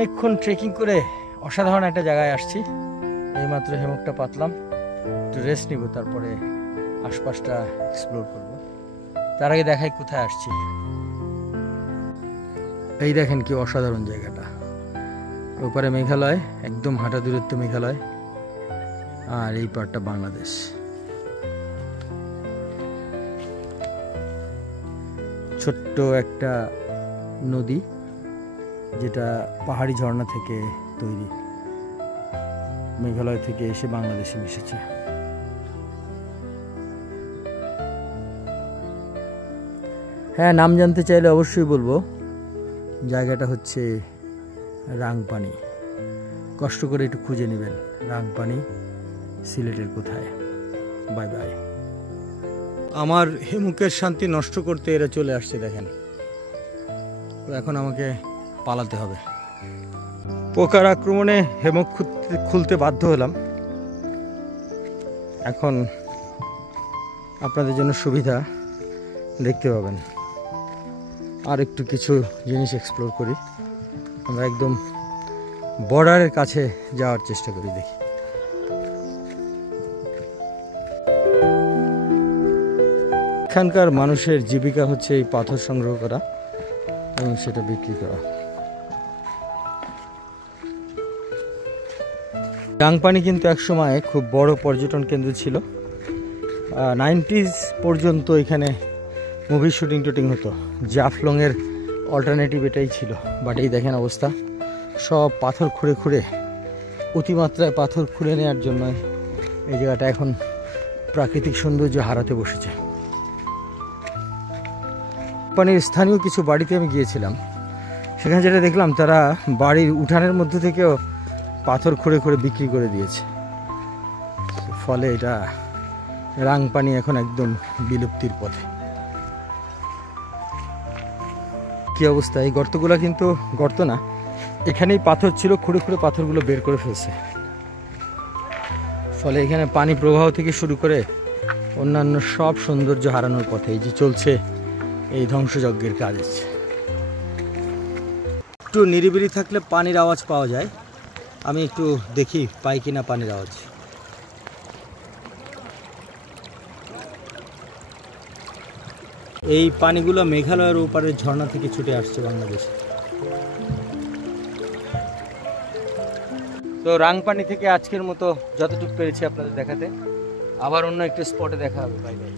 অনেকক্ষণ ট্রেকিং করে অসাধারণ একটা জায়গায় আসছি। এইমাত্র হেমকটা পাতলাম, একটু রেস্ট নিব, তারপরে আশপাশটা এক্সপ্লোর করব। তার আগে দেখাই কোথায় আসছি। এই দেখেন কি অসাধারণ জায়গাটা। ওপারে মেঘালয়, একদম হাঁটা দূরত্ব মেঘালয়, আর এই পারটা বাংলাদেশ। ছোট্ট একটা নদী যেটা পাহাড়ি ঝর্ণা থেকে তৈরি, মেঘালয় থেকে এসে বাংলাদেশে মিশেছে। হ্যাঁ, নাম জানতে চাইলে অবশ্যই বলবো। জায়গাটা হচ্ছে রাংপানি। কষ্ট করে একটু খুঁজে নেবেন রাংপানি সিলেটের কোথায়। Bye bye. আমার হেমুকের শান্তি নষ্ট করতে এরা চলে আসছে দেখেন। তো এখন আমাকে পালাতে হবে। পোকার আক্রমণে হেমক খুলতে বাধ্য হলাম। এখন আপনাদের জন্য সুবিধা দেখতে পাবেন। আর একটু কিছু জিনিস এক্সপ্লোর করি। আমরা একদম বর্ডারের কাছে যাওয়ার চেষ্টা করি, দেখি। এখানকার মানুষের জীবিকা হচ্ছে এই পাথর সংগ্রহ করা এবং সেটা বিক্রি করা। রাংপানি কিন্তু একসময় খুব বড় পর্যটন কেন্দ্র ছিল। 90s পর্যন্ত এখানে মুভি শুটিং টুটিং হতো। জাফলংয়ের অল্টারনেটিভ এটাই ছিল। বাট এই দেখেন অবস্থা, সব পাথর খুঁড়ে খুঁড়ে, অতিমাত্রায় পাথর খুঁড়ে নেওয়ার জন্য এই জায়গাটা এখন প্রাকৃতিক সৌন্দর্য হারাতে বসেছে। পানির স্থানীয় কিছু বাড়িতে আমি গিয়েছিলাম, সেখানে যেটা দেখলাম তারা বাড়ির উঠানের মধ্যে থেকেও পাথর খুঁড়ে খুঁড়ে বিক্রি করে দিয়েছে। ফলে এটা রাংপানি এখন একদম বিলুপ্তির পথে। কি অবস্থা! এই গর্তগুলো কিন্তু গর্ত না, এখানেই পাথর ছিল, খুঁড়ে খুঁড়ে পাথরগুলো বের করে ফেলছে। ফলে এখানে পানি প্রবাহ থেকে শুরু করে অন্যান্য সব সৌন্দর্য হারানোর পথে এই যে চলছে এই ধ্বংসযজ্ঞের কাজ। একটু নিরিবিলি থাকলে পানির আওয়াজ পাওয়া যায়। আমি একটু দেখি পাই কিনা পানির আওয়াজ। এই পানিগুলো মেঘালয়ের ওপারের ঝর্ণা থেকে ছুটে আসছে বাংলাদেশে। তো রাংপানি থেকে আজকের মতো যতটুকু পেরেছি আপনাদের দেখাতে। আবার অন্য একটা স্পটে দেখা হবে। Bye bye.